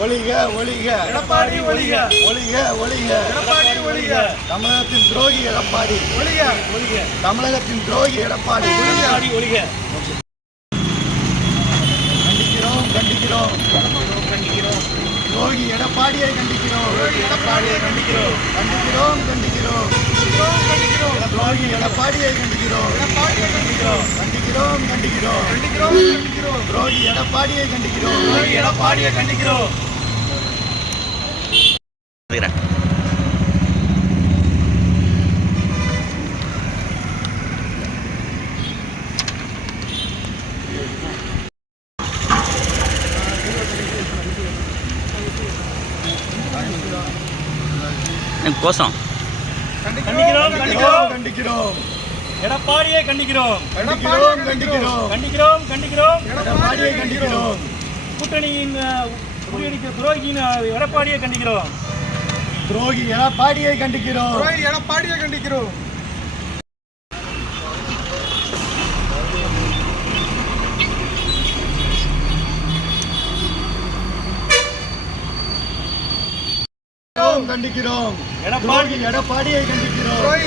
ஒளிக ஒளிக எடப்பாடி ஒளிக ஒளிக ஒளிக எடப்பாடி ஒளிக தமிழகத்தின் துரோகி எடப்பாடி ஒளிக ஒளிக தமிழகத்தின் துரோகி எடப்பாடி எடப்பாடி ஒளிக கண்டிக்கிறோம் கண்டிக்கிறோம் கண்டிக்கிறோம் துரோகி எடப்பாடியை கண்டிக்கிறோம் எடப்பாடியை கண்டிக்கிறோம் கண்டிக்கிறோம் கண்டிக்கிறோம் கண்டிக்கிறோம் துரோகி எடப்பாடியை கண்டிக்கிறோம் எடப்பாடியை கண்டிக்கிறோம் கண்டிக்கிறோம் கண்டிக்கிறோம் கண்டிக்கிறோம் கண்டிக்கிறோம் துரோகி எடப்பாடியை கண்டிக்கிறோம் எடப்பாடியை கண்டிக்கிறோம் கோசம் கண்டிக்கிறோம் கண்டிக்கிறோம் கண்டிக்கிறோம் எடப்பாடியை கண்டிக்கிறோம் கண்டிக்கிறோம் கண்டிக்கிறோம் கண்டிக்கிறோம் கண்டிக்கிறோம் எடப்பாடியை கண்டிக்கிறோம் கூட்டணியின் துரோகியின் எடப்பாடியை கண்டிக்கிறோம் துரோகி எடப்பாடியை கண்டிக்கிறோம் எடப்பாடியை கண்டிக்கிறோம் கண்டிக்கிறோம் எடப்பாடி எடப்பாடியை கண்டிக்கிறோம்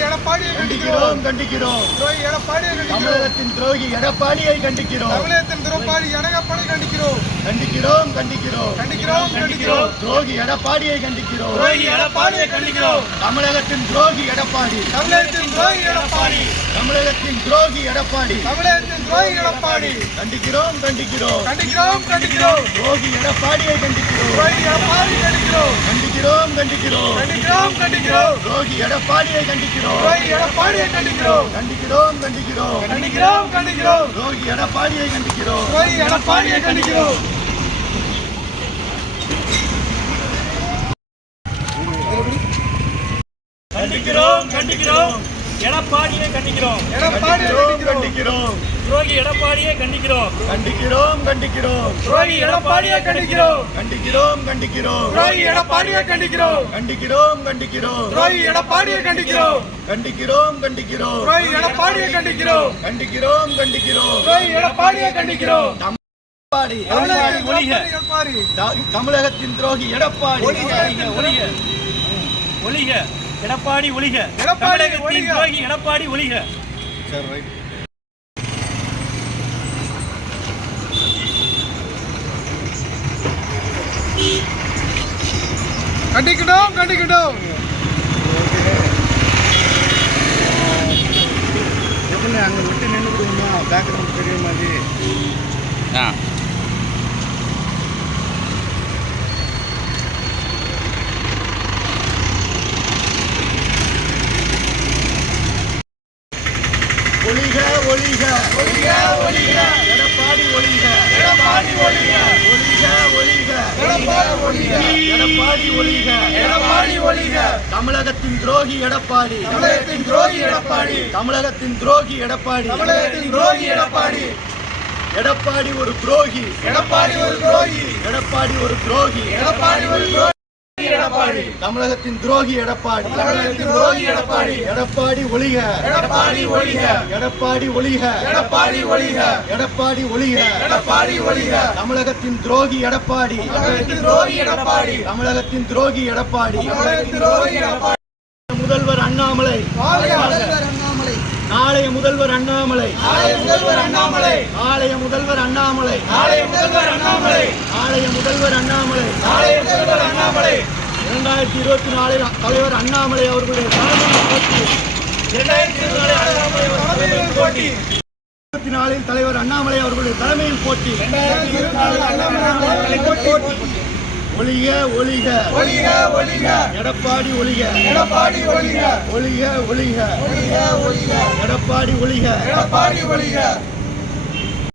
எடப்பாடியை கண்டிக்கிறோம் கண்டிக்கிறோம் எடப்பாடியை தமிழகத்தின் துரோகி எடப்பாடியை கண்டிக்கிறோம் தமிழகத்தின் துரோபாடி எடப்பாடி கண்டிக்கிறோம் கண்டிக்கிறோம் கண்டிக்கிறோம் கண்டிக்கிறோம் கண்டிக்கிறோம் துரோகி எடப்பாடியை கண்டிக்கிறோம் எடப்பாடியை கண்டிக்கிறோம் தமிழகத்தின் துரோகி எடப்பாடி தமிழகத்தின் துரோகி எடப்பாடி தமிழகத்தின் துரோகி எடப்பாடி தமிழகத்தின் துரோகி எடப்பாடி கண்டிக்கிறோம் கண்டிக்கிறோம் கண்டிக்கிறோம் கண்டிக்கிறோம் துரோகி எடப்பாடியை கண்டிக்கிறோம் எடப்பாடி கண்டிக்கிறோம் கண்டிக்கிறோம் கண்டிக்கிறோம் கண்டிக்கிறோம் கண்டிக்கிறோம் துரோகி எடப்பாடியை கண்டிக்கிறோம் எடப்பாடியை கண்டிக்கிறோம் கண்டிக்கிறோம் கண்டிக்கிறோம் கண்டிக்கிறோம் கண்டிக்கிறோம் துரோகி எடப்பாடியை கண்டிக்கிறோம் எடப்பாடியை கண்டிக்கிறோம் கண்டிக்கிறோம் கண்டிக்கிறோம் எடப்பாடியை கண்டிக்கிறோம் கண்டிக்கிறோம் துரோகி எடப்பாடியை கண்டிக்கிறோம் கண்டிக்கிறோம் கண்டிக்கிறோம் துரோகி எடப்பாடியை கண்டிக்கிறோம் கண்டிக்கிறோம் கண்டிக்கிறோம் துரோகி எடப்பாடியை கண்டிக்கிறோம் கண்டிக்கிறோம் கண்டிக்கிறோம் துரோகி எடப்பாடியை கண்டிக்கிறோம் கண்டிக்கிறோம் கண்டிக்கிறோம் துரோகி எடப்பாடியை கண்டிக்கிறோம் கண்டிக்கிறோம் கண்டிக்கிறோம் துரோகி எடப்பாடியை கண்டிக்கிறோம் எடப்பாடி தமிழகத்தின் துரோகி எடப்பாடி ஒளிக ஒளிக எடப்பாடி ஒளிக தமிழகத்தின் துரோகி எடப்பாடி ஒளிக கண்டிக்கிட்டோம் கண்டிக்கிட்டோம் எப்படி அங்கே விட்டு நின்றுடுவோமா பேக்ரவுண்ட் தெரிய மாதிரி ஆ ஒளிக ஒளிக ஒளிக ஒளிக எடப்பாடி ஒளிக எடப்பாடி ஒளிக ஒளிக ஒளிக எடப்பாடி ஒளிக எடப்பாடி ஒளிக எடப்பாடி ஒளிக தமிழகத்தின் துரோகி எடப்பாடி தமிழகத்தின் துரோகி எடப்பாடி தமிழகத்தின் துரோகி எடப்பாடி தமிழகத்தின் துரோகி எடப்பாடி எடப்பாடி ஒரு துரோகி எடப்பாடி ஒரு துரோகி எடப்பாடி ஒரு துரோகி எடப்பாடி ஒரு துரோகி எடப்பாடி தமிழகத்தின் துரோகி எடப்பாடி தமிழகத்தின் துரோகி எடப்பாடி எடப்பாடி ஒளிக எடப்பாடி ஒளிக எடப்பாடி ஒளிக எடப்பாடி ஒளிக எடப்பாடி ஒளிக எடப்பாடி ஒளிக தமிழகத்தின் துரோகி எடப்பாடி தமிழகத்தின் துரோகி எடப்பாடி தமிழகத்தின் துரோகி எடப்பாடி தமிழகத்தின் துரோகி எடப்பாடி முதல்வர் அண்ணாமலை நாளைய முதல்வர் அண்ணாமலை நாளைய முதல்வர் அண்ணாமலை நாளைய முதல்வர் அண்ணாமலை நாளைய முதல்வர் அண்ணாமலை நாளைய முதல்வர் அண்ணாமலை நாளைய முதல்வர் அண்ணாமலை 2024 தலைவர் அண்ணாமலை அவர்களுடைய தலைமையில் போட்டி 2024 போட்டி 2024 தலைவர் அண்ணாமலை அவர்களுடைய தலைமையில் போட்டி 2024 அண்ணாமலை போட்டி ஒளிக ஒளிக ஒளிக ஒளிக எடப்பாடி ஒளிக எடப்பாடி ஒளிக ஒளிக ஒளிக ஒளிக ஒளிக எடப்பாடி ஒளிக எடப்பாடி ஒளிக